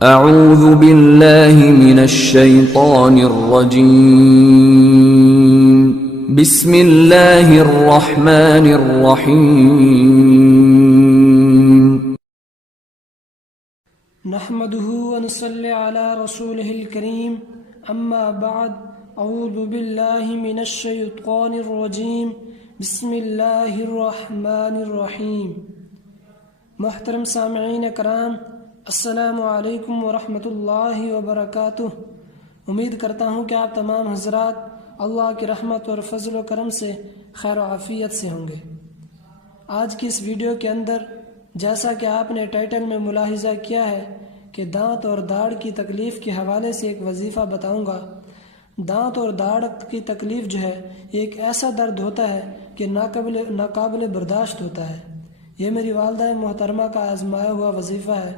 اعوذ باللہ من الشیطان الرجیم بسم اللہ الرحمن الرحیم نحمده ونصلي على رسوله الكريم اما بعد اعوذ باللہ من الشیطان الرجیم بسم اللہ الرحمن الرحیم۔ محترم سامعین کرام، السلام علیکم ورحمۃ اللہ وبرکاتہ۔ امید کرتا ہوں کہ آپ تمام حضرات اللہ کی رحمت اور فضل و کرم سے خیر و عافیت سے ہوں گے۔ آج کی اس ویڈیو کے اندر جیسا کہ آپ نے ٹائٹل میں ملاحظہ کیا ہے کہ دانت اور داڑھ کی تکلیف کے حوالے سے ایک وظیفہ بتاؤں گا۔ دانت اور داڑھ کی تکلیف جو ہے ایک ایسا درد ہوتا ہے کہ ناقابل برداشت ہوتا ہے۔ یہ میری والدہ محترمہ کا آزمایا ہوا وظیفہ ہے۔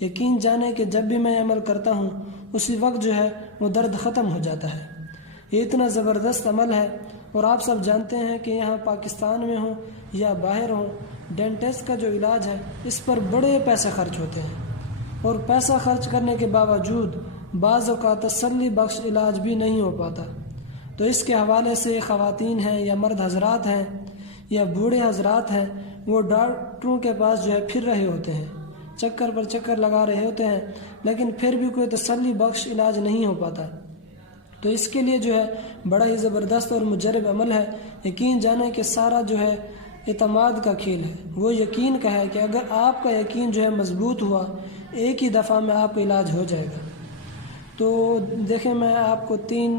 یقین جانے کہ جب بھی میں عمل کرتا ہوں اسی وقت جو ہے وہ درد ختم ہو جاتا ہے۔ یہ اتنا زبردست عمل ہے، اور آپ سب جانتے ہیں کہ یہاں پاکستان میں ہوں یا باہر ہوں، ڈینٹسٹ کا جو علاج ہے اس پر بڑے پیسے خرچ ہوتے ہیں، اور پیسہ خرچ کرنے کے باوجود بعض اوقات تسلی بخش علاج بھی نہیں ہو پاتا۔ تو اس کے حوالے سے خواتین ہیں یا مرد حضرات ہیں یا بوڑھے حضرات ہیں، وہ ڈاکٹروں کے پاس جو ہے پھر رہے ہوتے ہیں، چکر پر چکر لگا رہے ہوتے ہیں، لیکن پھر بھی کوئی تسلی بخش علاج نہیں ہو پاتا۔ تو اس کے لیے جو ہے بڑا ہی زبردست اور مجرب عمل ہے۔ یقین جانے کہ سارا جو ہے اعتماد کا کھیل ہے۔ وہ یقین کا ہے کہ اگر آپ کا یقین جو ہے مضبوط ہوا، ایک ہی دفعہ میں آپ کا علاج ہو جائے گا۔ تو دیکھیں، میں آپ کو 3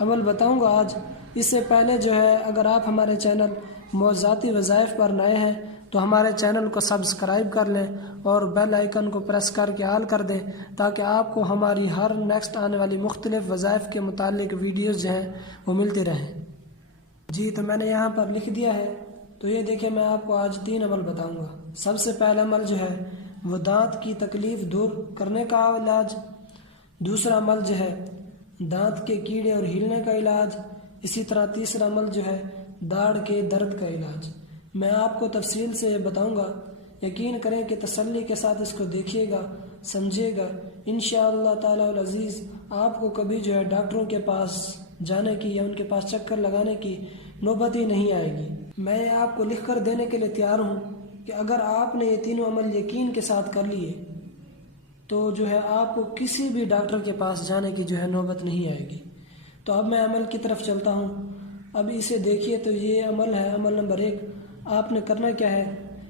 عمل بتاؤں گا آج۔ اس سے پہلے جو ہے اگر آپ ہمارے چینل موضوعاتی وظائف پر نئے ہیں تو ہمارے چینل کو سبسکرائب کر لیں اور بیل آئیکن کو پریس کر کے آل کر دیں، تاکہ آپ کو ہماری ہر نیکسٹ آنے والی مختلف وظائف کے متعلق ویڈیوز جو ہیں وہ ملتی رہیں۔ جی، تو میں نے یہاں پر لکھ دیا ہے۔ تو یہ دیکھیں، میں آپ کو آج 3 عمل بتاؤں گا۔ سب سے پہلا عمل جو ہے وہ دانت کی تکلیف دور کرنے کا علاج۔ دوسرا عمل جو ہے دانت کے کیڑے اور ہلنے کا علاج۔ اسی طرح تیسرا عمل جو ہے داڑھ کے درد کا علاج۔ میں آپ کو تفصیل سے بتاؤں گا۔ یقین کریں کہ تسلی کے ساتھ اس کو دیکھیے گا، سمجھے گا۔ انشاءاللہ تعالی العزیز آپ کو کبھی جو ہے ڈاکٹروں کے پاس جانے کی یا ان کے پاس چکر لگانے کی نوبت ہی نہیں آئے گی۔ میں آپ کو لکھ کر دینے کے لیے تیار ہوں کہ اگر آپ نے یہ 3 عمل یقین کے ساتھ کر لیے تو جو ہے آپ کو کسی بھی ڈاکٹر کے پاس جانے کی جو ہے نوبت نہیں آئے گی۔ تو اب میں عمل کی طرف چلتا ہوں۔ اب اسے دیکھیے، تو یہ عمل ہے عمل نمبر 1۔ آپ نے کرنا کیا ہے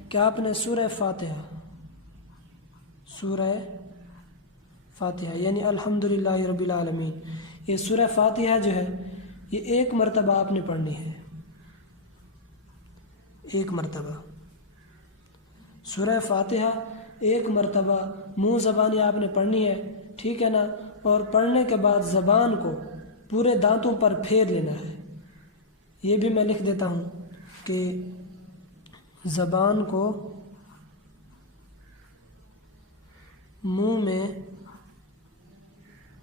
کہ آپ نے سورہ فاتحہ یعنی الحمدللہ رب العالمین، یہ سورہ فاتحہ جو ہے یہ 1 مرتبہ آپ نے پڑھنی ہے۔ 1 مرتبہ سورہ فاتحہ 1 مرتبہ منہ زبانی آپ نے پڑھنی ہے، ٹھیک ہے نا؟ اور پڑھنے کے بعد زبان کو پورے دانتوں پر پھیر لینا ہے۔ یہ بھی میں لکھ دیتا ہوں کہ زبان کو منہ میں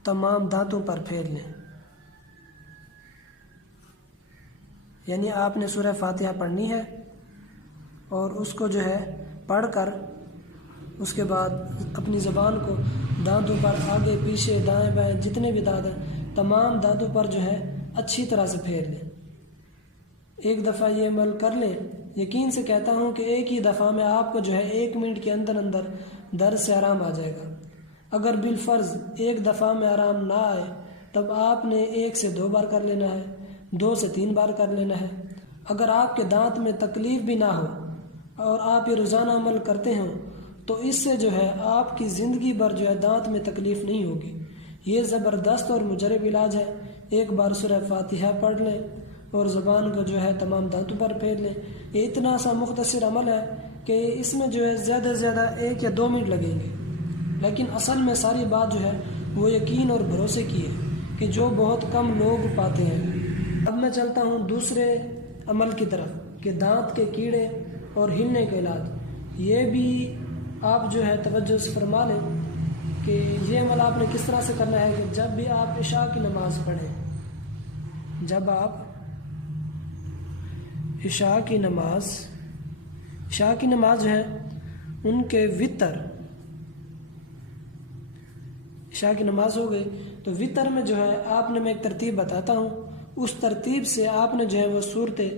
تمام دانتوں پر پھیر لیں، یعنی آپ نے سورہ فاتحہ پڑھنی ہے اور اس کو جو ہے پڑھ کر اس کے بعد اپنی زبان کو دانتوں پر آگے پیچھے دائیں بائیں جتنے بھی دانت ہیں تمام دانتوں پر جو ہے اچھی طرح سے پھیر لیں۔ 1 دفعہ یہ عمل کر لیں۔ یقین سے کہتا ہوں کہ ایک ہی دفعہ میں آپ کو جو ہے 1 منٹ کے اندر درد سے آرام آ جائے گا۔ اگر بالفرض 1 دفعہ میں آرام نہ آئے تب آپ نے 1 سے 2 بار کر لینا ہے، 2 سے 3 بار کر لینا ہے۔ اگر آپ کے دانت میں تکلیف بھی نہ ہو اور آپ یہ روزانہ عمل کرتے ہوں تو اس سے جو ہے آپ کی زندگی بھر جو ہے دانت میں تکلیف نہیں ہوگی۔ یہ زبردست اور مجرب علاج ہے۔ 1 بار سورہ فاتحہ پڑھ لیں اور زبان کو جو ہے تمام دانتوں پر پھیر لیں۔ یہ اتنا سا مختصر عمل ہے کہ اس میں جو ہے زیادہ سے زیادہ 1 یا 2 منٹ لگیں گے، لیکن اصل میں ساری بات جو ہے وہ یقین اور بھروسے کی ہے کہ جو بہت کم لوگ پاتے ہیں۔ اب میں چلتا ہوں دوسرے عمل کی طرف کہ دانت کے کیڑے اور ہلنے کا علاج۔ یہ بھی آپ جو ہے توجہ سے فرما لیں کہ یہ عمل آپ نے کس طرح سے کرنا ہے کہ جب بھی آپ عشاء کی نماز پڑھیں، جب آپ عشاء کی نماز جو ہے ان کے وتر عشاء کی نماز ہو گئی تو وطر میں جو ہے آپ نے میں ایک ترتیب بتاتا ہوں، اس ترتیب سے آپ نے جو ہے وہ صورتیں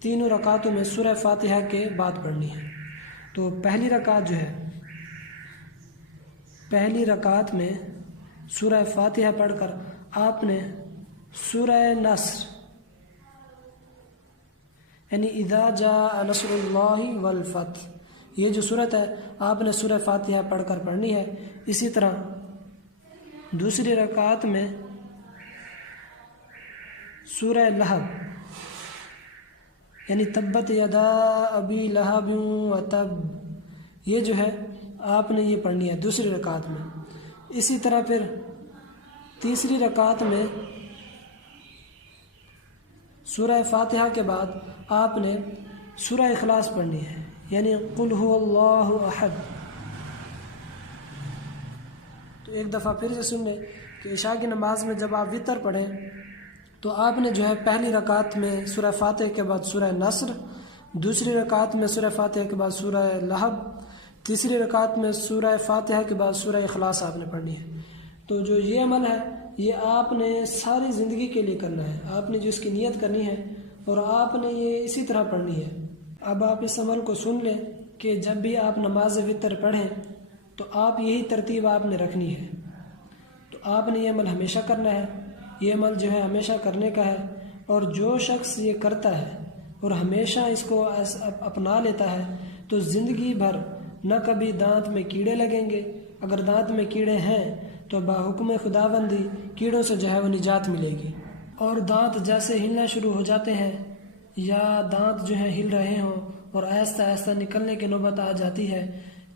تینوں رکعتوں میں سورہ فاتحہ کے بعد پڑھنی ہے۔ تو پہلی رکعت جو ہے، پہلی رکعت میں سورہ فاتحہ پڑھ کر آپ نے سورہ نصر یعنی اذا جاء نصر اللہ والفتح، یہ جو صورت ہے آپ نے سورہ فاتحہ پڑھ کر پڑھنی ہے۔ اسی طرح دوسری رکعت میں سورہ لہب یعنی تبت یدا ابی لہب وتب، یہ جو ہے آپ نے یہ پڑھنی ہے دوسری رکعت میں۔ اسی طرح پھر تیسری رکعت میں سورہ فاتحہ کے بعد آپ نے سورہ اخلاص پڑھنی ہے، یعنی قل هو اللہ احد۔ تو ایک دفعہ پھر سے سن لیں کہ عشاء کی نماز میں جب آپ وطر پڑھیں تو آپ نے جو ہے پہلی رکعت میں سورہ فاتحہ کے بعد سورہ نصر، دوسری رکعت میں سورہ فاتحہ کے بعد سورہ لہب، تیسری رکعت میں سورہ فاتحہ کے بعد سورہ اخلاص آپ نے پڑھنی ہے۔ تو جو یہ عمل ہے یہ آپ نے ساری زندگی کے لیے کرنا ہے، آپ نے جو اس کی نیت کرنی ہے اور آپ نے یہ اسی طرح پڑھنی ہے۔ اب آپ اس عمل کو سن لیں کہ جب بھی آپ نماز وطر پڑھیں تو آپ یہی ترتیب آپ نے رکھنی ہے۔ تو آپ نے یہ عمل ہمیشہ کرنا ہے، یہ عمل جو ہے ہمیشہ کرنے کا ہے، اور جو شخص یہ کرتا ہے اور ہمیشہ اس کو اپنا لیتا ہے تو زندگی بھر نہ کبھی دانت میں کیڑے لگیں گے، اگر دانت میں کیڑے ہیں تو باحکم خداوندی کیڑوں سے جو ہے وہ نجات ملے گی۔ اور دانت جیسے ہلنا شروع ہو جاتے ہیں یا دانت جو ہے ہل رہے ہوں اور آہستہ آہستہ نکلنے کی نوبت آ جاتی ہے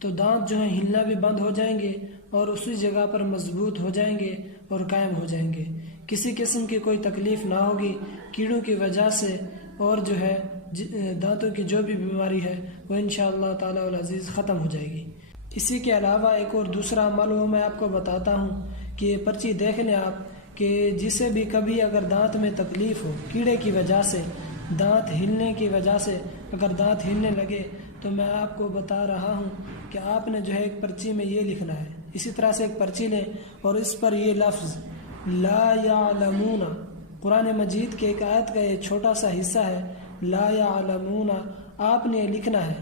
تو دانت جو ہے ہلنا بھی بند ہو جائیں گے اور اسی جگہ پر مضبوط ہو جائیں گے اور قائم ہو جائیں گے، کسی قسم کی کوئی تکلیف نہ ہوگی کیڑوں کی وجہ سے، اور جو ہے دانتوں کی جو بھی بیماری ہے وہ انشاءاللہ تعالی العزیز ختم ہو جائے گی۔ اسی کے علاوہ ایک اور دوسرا عمل وہ میں آپ کو بتاتا ہوں کہ یہ پرچی دیکھ لیں آپ کہ جسے بھی کبھی اگر دانت میں تکلیف ہو کیڑے کی وجہ سے، دانت ہلنے کی وجہ سے اگر دانت ہلنے لگے تو میں آپ کو بتا رہا ہوں کہ آپ نے جو ہے ایک پرچی میں یہ لکھنا ہے، اسی طرح سے ایک پرچی لیں اور اس پر یہ لفظ لا یعلمون، قرآن مجید کے ایک آیت کا یہ چھوٹا سا حصہ ہے لا یعلمون، آپ نے لکھنا ہے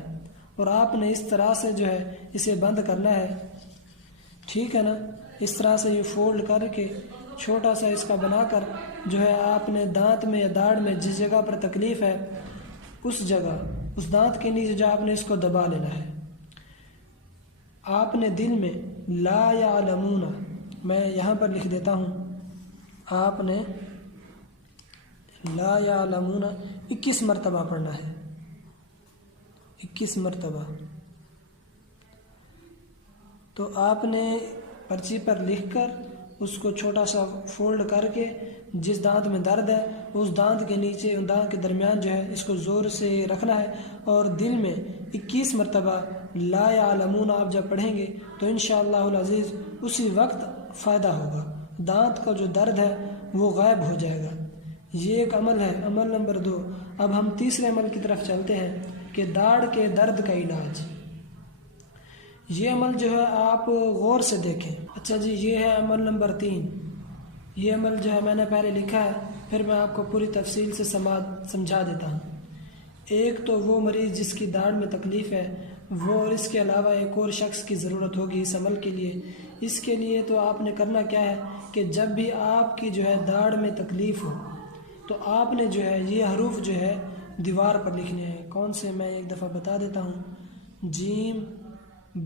اور آپ نے اس طرح سے جو ہے اسے بند کرنا ہے، ٹھیک ہے نا؟ اس طرح سے یہ فولڈ کر کے چھوٹا سا اس کا بنا کر جو ہے آپ نے دانت میں یا داڑھ میں جس جگہ پر تکلیف ہے اس جگہ، اس دانت کے نیچے جو آپ نے اس کو دبا لینا ہے۔ آپ نے دل میں لا یعلمون، میں یہاں پر لکھ دیتا ہوں، آپ نے لا یعلمون 21 مرتبہ پڑھنا ہے، 21 مرتبہ۔ تو آپ نے پرچی پر لکھ کر اس کو چھوٹا سا فولڈ کر کے جس دانت میں درد ہے اس دانت کے نیچے ان دانت کے درمیان جو ہے اس کو زور سے رکھنا ہے اور دل میں 21 مرتبہ لا یعلمون آپ جب پڑھیں گے تو انشاءاللہ العزیز اسی وقت فائدہ ہوگا، دانت کا جو درد ہے وہ غائب ہو جائے گا۔ یہ ایک عمل ہے، عمل نمبر 2۔ اب ہم تیسرے عمل کی طرف چلتے ہیں کہ داڑھ کے درد کا علاج۔ یہ عمل جو ہے آپ غور سے دیکھیں۔ اچھا جی، یہ ہے عمل نمبر 3۔ یہ عمل جو ہے میں نے پہلے لکھا ہے، پھر میں آپ کو پوری تفصیل سے سمجھا دیتا ہوں۔ ایک تو وہ مریض جس کی داڑھ میں تکلیف ہے وہ، اور اس کے علاوہ ایک اور شخص کی ضرورت ہوگی اس عمل کے لیے۔ اس کے لیے تو آپ نے کرنا کیا ہے کہ جب بھی آپ کی جو ہے داڑھ میں تکلیف ہو تو آپ نے جو ہے یہ حروف جو ہے دیوار پر لکھنے ہیں۔ کون سے؟ میں ایک دفعہ بتا دیتا ہوں، جیم،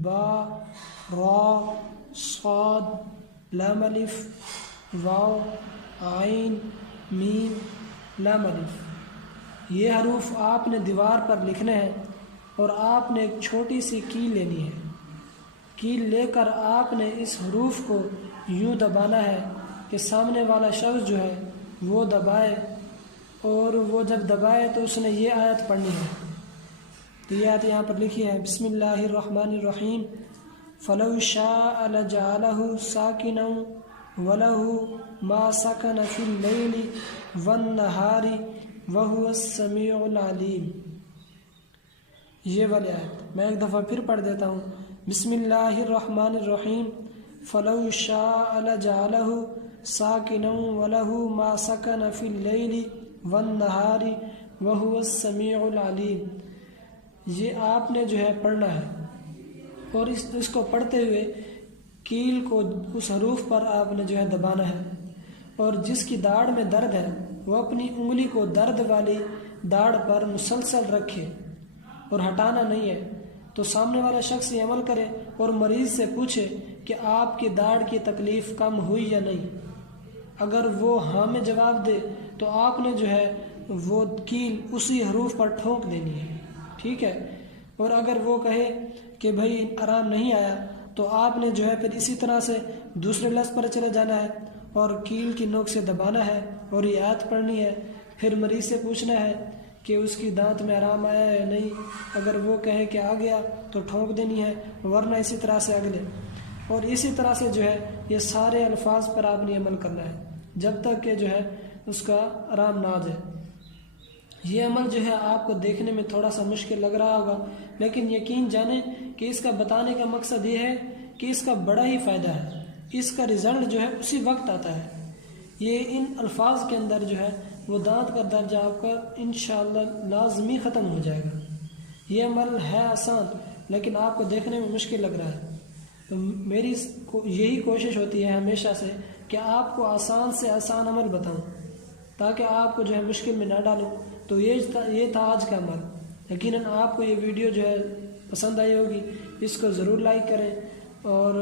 با، را، صاد، لام الف، واو، عین، میم، لام الف۔ یہ حروف آپ نے دیوار پر لکھنے ہیں اور آپ نے ایک چھوٹی سی کیل لینی ہے۔ کیل لے کر آپ نے اس حروف کو یوں دبانا ہے کہ سامنے والا شخص جو ہے وہ دبائے، اور وہ جب دبائے تو اس نے یہ آیت پڑھنی ہے۔ تو یہ آیت یہاں پر لکھی ہے، بسم اللہ الرحمن الرحیم، فَلَوْ شَاءَ لَجَعَلَهُ سَاكِنًا وَلَهُ مَا سَكَنَ فِي اللَّيْلِ وَالنَّهَارِ وَهُوَ السَّمِيعُ الْعَلِيمُ۔ یہ والی آیت میں ایک دفعہ پھر پڑھ دیتا ہوں، بسم اللہ الرحمن الرحیم، فلو شاء لجعله ساکنا وله ما سکن فی اللیل والنہار وهو السمیع العلیم۔ یہ آپ نے جو ہے پڑھنا ہے، اور اس کو پڑھتے ہوئے کیل کو اس حروف پر آپ نے جو ہے دبانا ہے، اور جس کی داڑھ میں درد ہے وہ اپنی انگلی کو درد والی داڑھ پر مسلسل رکھے اور ہٹانا نہیں ہے۔ تو سامنے والا شخص یہ عمل کرے اور مریض سے پوچھے کہ آپ کی داڑھ کی تکلیف کم ہوئی یا نہیں۔ اگر وہ ہاں میں جواب دے تو آپ نے جو ہے وہ کیل اسی حروف پر ٹھونک دینی ہے، ٹھیک ہے۔ اور اگر وہ کہے کہ بھائی آرام نہیں آیا تو آپ نے جو ہے پھر اسی طرح سے دوسرے لفظ پر چلے جانا ہے اور کیل کی نوک سے دبانا ہے اور یہ آیت پڑھنی ہے۔ پھر مریض سے پوچھنا ہے کہ اس کی دانت میں آرام آیا یا نہیں۔ اگر وہ کہے کہ آ گیا تو ٹھونک دینی ہے، ورنہ اسی طرح سے اگلے، اور اسی طرح سے جو ہے یہ سارے الفاظ پر آپ نے عمل کرنا ہے جب تک کہ جو ہے اس کا آرام نہ آ جائے۔ یہ عمل جو ہے آپ کو دیکھنے میں تھوڑا سا مشکل لگ رہا ہوگا، لیکن یقین جانیں کہ اس کا بتانے کا مقصد یہ ہے کہ اس کا بڑا ہی فائدہ ہے، اس کا رزلٹ جو ہے اسی وقت آتا ہے۔ یہ ان الفاظ کے اندر جو ہے وہ دانت کا درد آپ کا انشاءاللہ لازمی ختم ہو جائے گا۔ یہ عمل ہے آسان لیکن آپ کو دیکھنے میں مشکل لگ رہا ہے، تو میری یہی کوشش ہوتی ہے ہمیشہ سے کہ آپ کو آسان سے آسان عمل بتاؤں تاکہ آپ کو جو ہے مشکل میں نہ ڈالوں۔ تو یہ تھا آج کا عمل۔ یقیناً آپ کو یہ ویڈیو جو ہے پسند آئی ہوگی، اس کو ضرور لائک کریں اور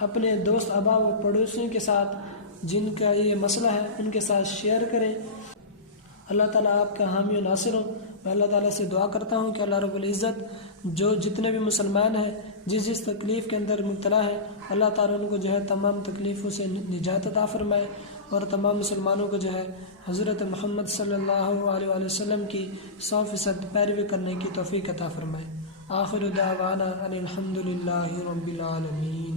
اپنے دوست احباب و پڑوسیوں کے ساتھ جن کا یہ مسئلہ ہے ان کے ساتھ شیئر کریں۔ اللہ تعالیٰ آپ کا حامی و ناصر ہوں۔ میں اللہ تعالیٰ سے دعا کرتا ہوں کہ اللہ رب العزت جو جتنے بھی مسلمان ہیں جس تکلیف کے اندر مبتلا ہے، اللہ تعالیٰ ان کو جو ہے تمام تکلیفوں سے نجات عطا فرمائے، اور تمام مسلمانوں کو جو ہے حضرت محمد صلی اللہ علیہ وآلہ وسلم کی 100% پیروی کرنے کی توفیق عطا فرمائے۔ آخر دعوانا ان الحمد للہ رب العالمین۔